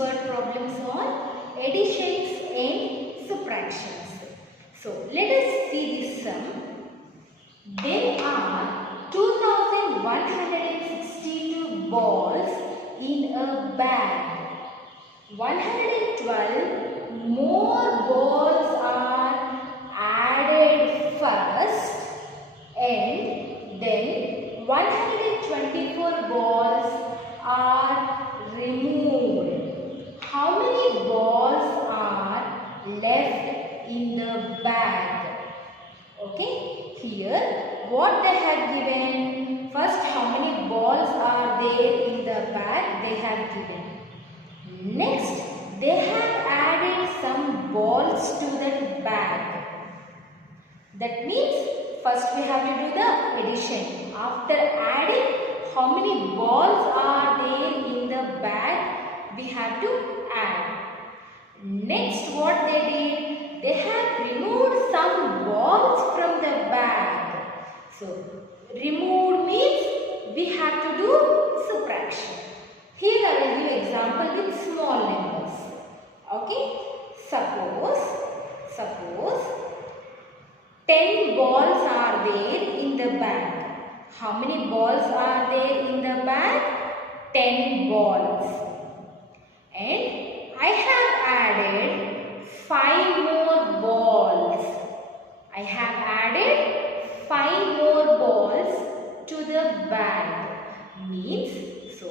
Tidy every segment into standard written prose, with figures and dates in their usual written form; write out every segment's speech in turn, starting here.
word problems on additions and subtractions. So let us see this sum. There are 2162 balls in a bag. 112 more balls are added first and then 124 balls are removed. How many balls are left in the bag? Okay, here what they have given. First, how many balls are there in the bag? They have given. Next, they have added some balls to that bag. That means first we have to do the addition. After adding how many balls are there in the bag, we have to add. Next, what they did, they have removed some balls from the bag. So, removed means we have to do subtraction. Here I will give example with small numbers. Okay, suppose 10 balls are there in the bag. How many balls are there in the bag? 10 balls. And I have added 5 more balls. I have added 5 more balls to the bag. Means, so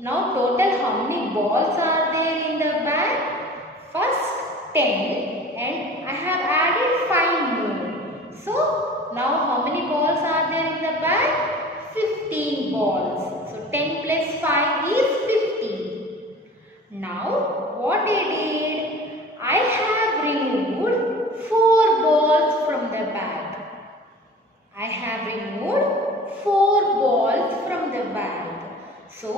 now total how many balls are there in the bag? First 10 and I have added 5 more. So now how many balls are there in the bag? 15 balls. So 10 plus 5 is 15. Now what they did, I have removed 4 balls from the bag. I have removed 4 balls from the bag. So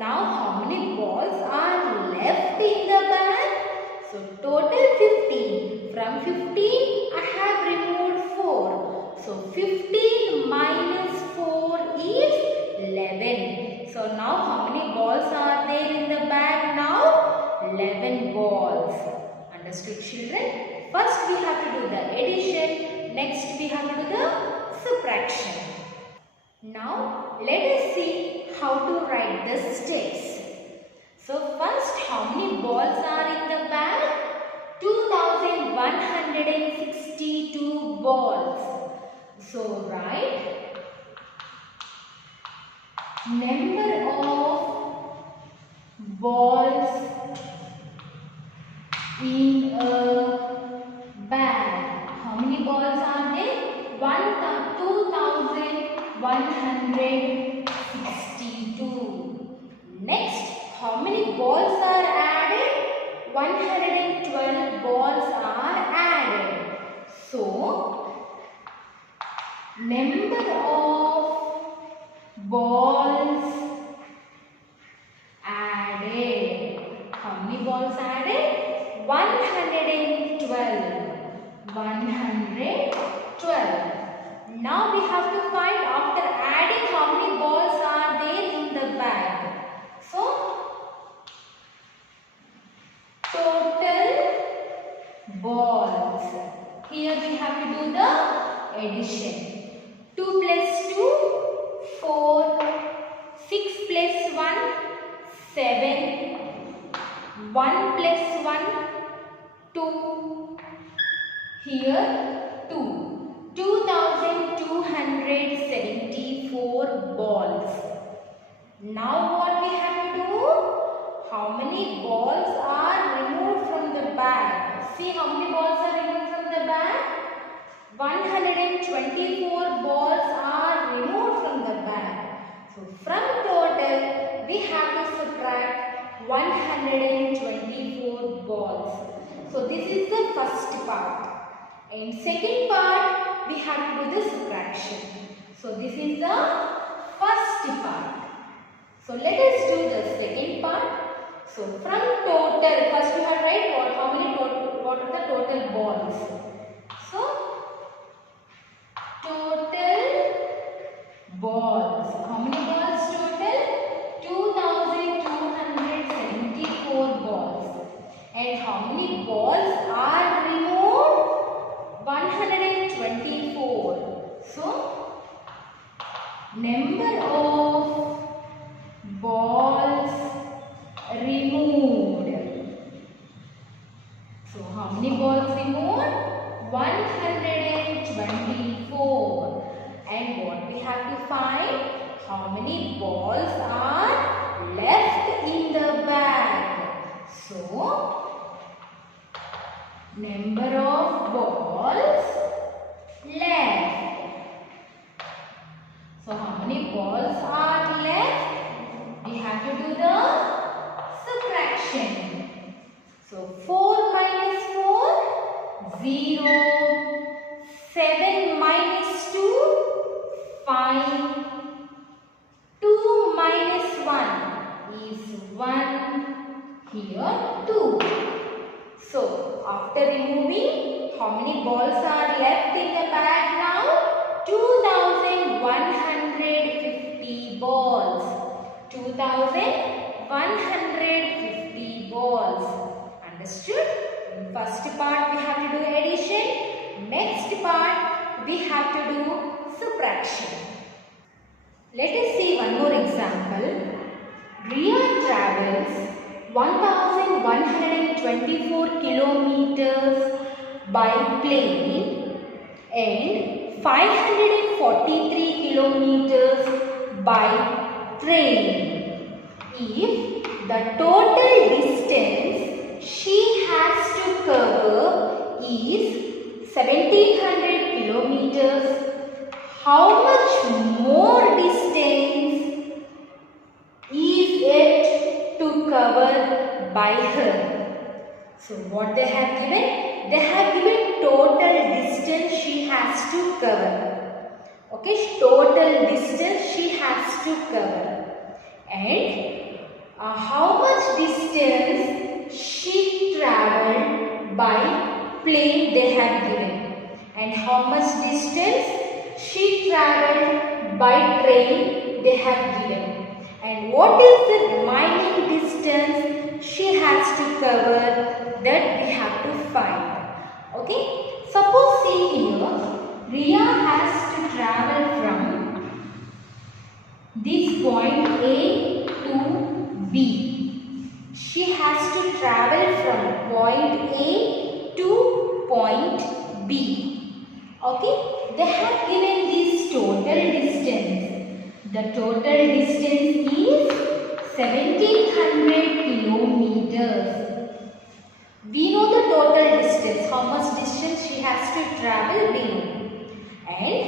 now how many balls are left in the bag? So total 15. From 15 I have removed 4. So 15 minus 4 is 11. So now how many balls are there in the bag now? 11 balls. Understood, children? First we have to do the addition. Next we have to do the subtraction. Now let us see how to write the steps. So first, how many balls are in the bag? 2162 balls. So write number of balls in a bag. How many balls are there? 2162. Next, how many balls are added? 112 balls are added. So, number of balls added. How many balls added? 112. 112. Now we have to find after adding how many balls are there in the bag. So, total balls. Here we have to do the addition. 2 plus 2, 4. 6 plus 1, 7. 1 plus 1, 2. Here 2. 2274 balls. Now what we have to do? How many balls are removed from the bag? See how many balls are removed from the bag? 124 balls are removed from the bag. So from total we have to subtract 124 balls. So this is the first part. In second part we have to do the subtraction. So this is the first part. So let us do the second part. So from total, first we have to write what are the total balls. So total balls. How many balls total? 2274 balls. removed. So how many balls removed? 124. And what we have to find? How many balls are left in the bag? So number of balls left. So how many balls are left? We have to do the subtraction. So 4 minus 4, 0. 7 minus 2, 5. 2 minus 1 is 1. Here 2. So after removing, how many balls are left in the bag now? 2150 balls. 2150 balls. Understood? First part we have to do addition. Next part we have to do subtraction. Let us see one more example. Ria travels 1124 kilometers by plane and 543 kilometers by train. If the total distance she has to cover is 1700 kilometers, how much more distance is it to cover by her? So what they have given? They have given total distance she has to cover. Okay, total distance she has to cover. And how much distance she travelled by plane they have given. And how much distance she travelled by train they have given. And what is the remaining distance she has to cover, that we have to find. Okay, suppose see here, Ria has to travel from this point A to B. She has to travel from point A to point B. Okay, they have given this total distance. The total distance is 1700 kilometers. We know the total distance, how much distance she has to travel, we know. And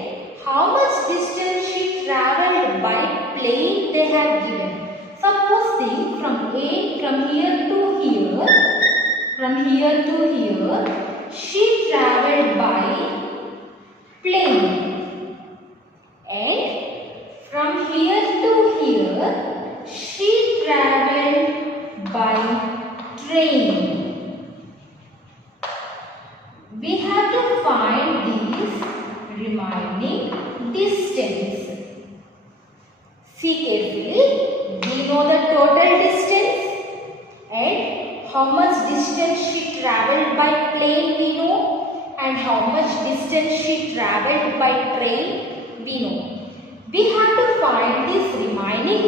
how much distance she travelled by plane they have given. Suppose think from here to here, she travelled by plane. And from here to here, she travelled by train. We have to find this remaining distance. See carefully. We know the total distance and how much distance she travelled by plane we know, and how much distance she travelled by train we know. We have to find this remaining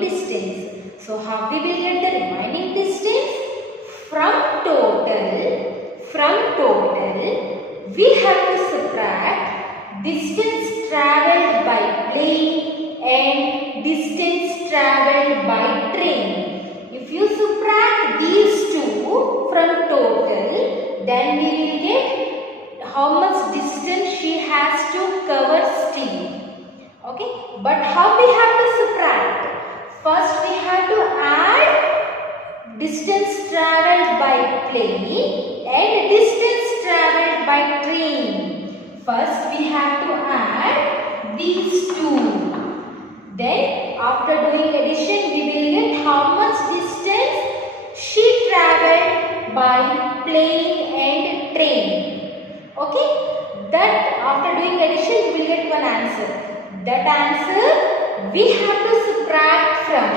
distance. So how we will get the remaining distance? From total, we have to subtract distance travelled by plane and distance travelled by train. If you subtract these two from total, then we will get how much distance she has to cover still. Okay, but how we have to subtract? First we have to add distance travelled by plane and distance travelled by train. First we have to add these two. Then after doing addition we will get how much distance she travelled by plane and train. Okay, that after doing addition we will get one answer. That answer we have to subtract from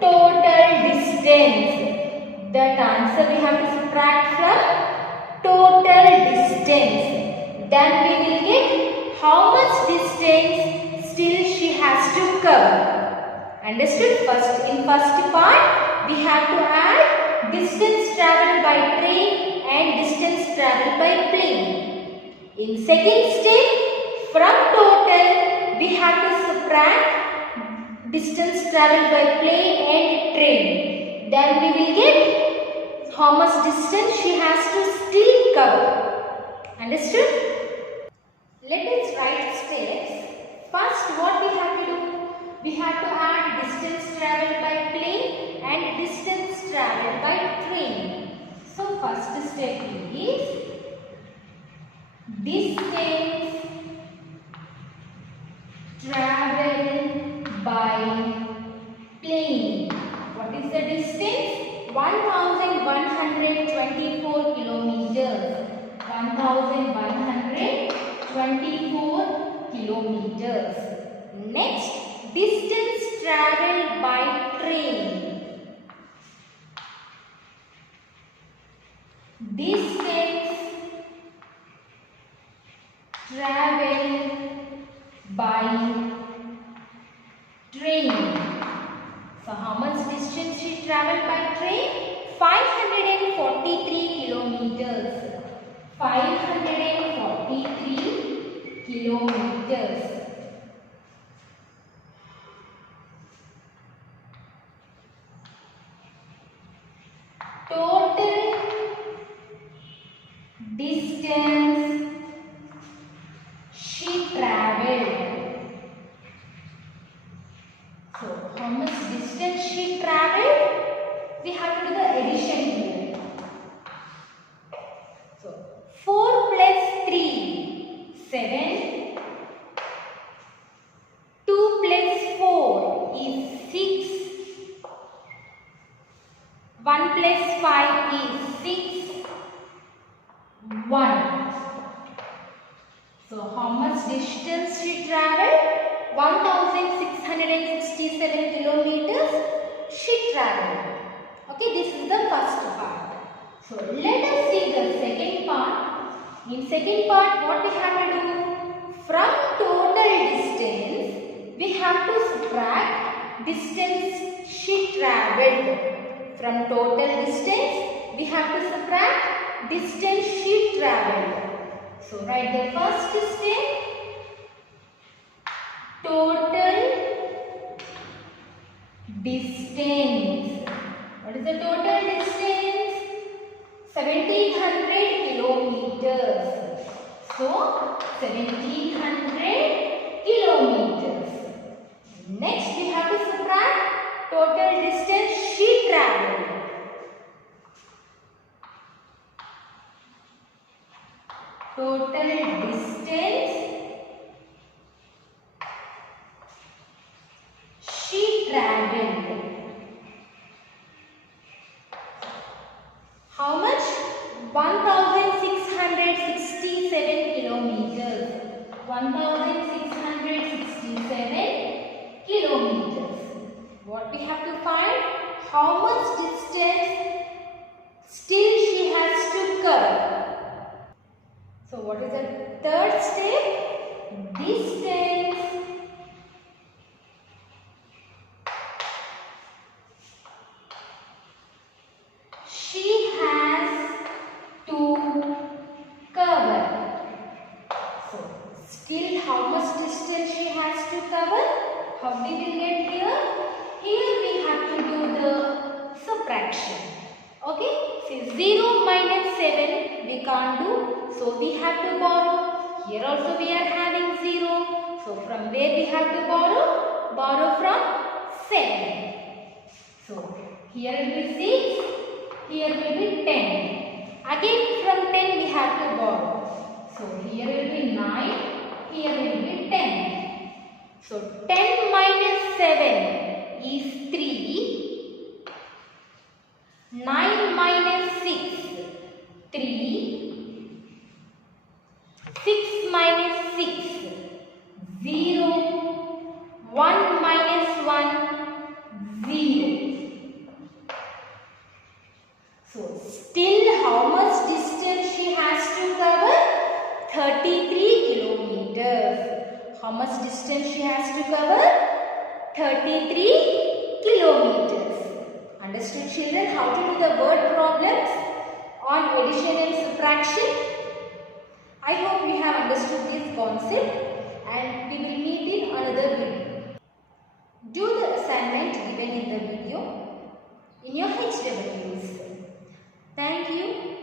total distance. That answer we have to subtract from total distance. Then we will get how much distance still she has to cover. Understood? In first part, we have to add distance travelled by train and distance travelled by plane. In second step, from total, we have to subtract distance travelled by plane and train. Then we will get how much distance she has to still cover. Understood? Let us write steps. First, what we have to do? We have to add distance travelled by plane and distance travelled by train. So, first step is distance travelled by plane. What is the distance? 1124 kilometers. 1124 kilometers. Next, distance travelled by train. Distance travelled by train. So how much distance she travelled by train? 543 kilometers. 543 kilometers. Total distance she travelled. So, how much distance she travelled? We have to do the addition here. So, 4 plus 3, 7. 2 plus 4 is 6. 1 plus 5 is 6. 1. So, how much distance she travelled? 1667 kilometers she travelled. Okay, this is the first part. So, let us see the second part. In second part, what we have to do? From total distance, we have to subtract distance she travelled. From total distance, we have to subtract distance she travelled. So, write the first step. Total distance. What is the total distance? 1700 kilometers. So, 1700 kilometers. Next, we have to subtract total distance she travelled. Total distance she travelled. How much? 1667 kilometers. 1667 kilometers. What we have to find? How much distance still she has to cover? So, what is the third step? Distance she has to cover. So, still how much distance she has to cover? How we will get here? Here we have to do the subtraction. Okay? See, 0 minus 7 we can't do. So, we have to borrow. Here also we are having 0. So, from where we have to borrow? Borrow from 7. So, here it will be 6. Here will be 10. Again from 10 we have to borrow. So here will be 9. Here will be 10. So 10 minus 7 is 3. 9 minus 6, 3. 6 minus 6, 0. 1 minus 1, 0. So, still how much distance she has to cover? 33 kilometers. How much distance she has to cover? 33 kilometers. Understood, children, how to do the word problems on addition and subtraction? I hope you have understood this concept, and we will meet in another video. Do the assignment given in the video in your HWs. Thank you.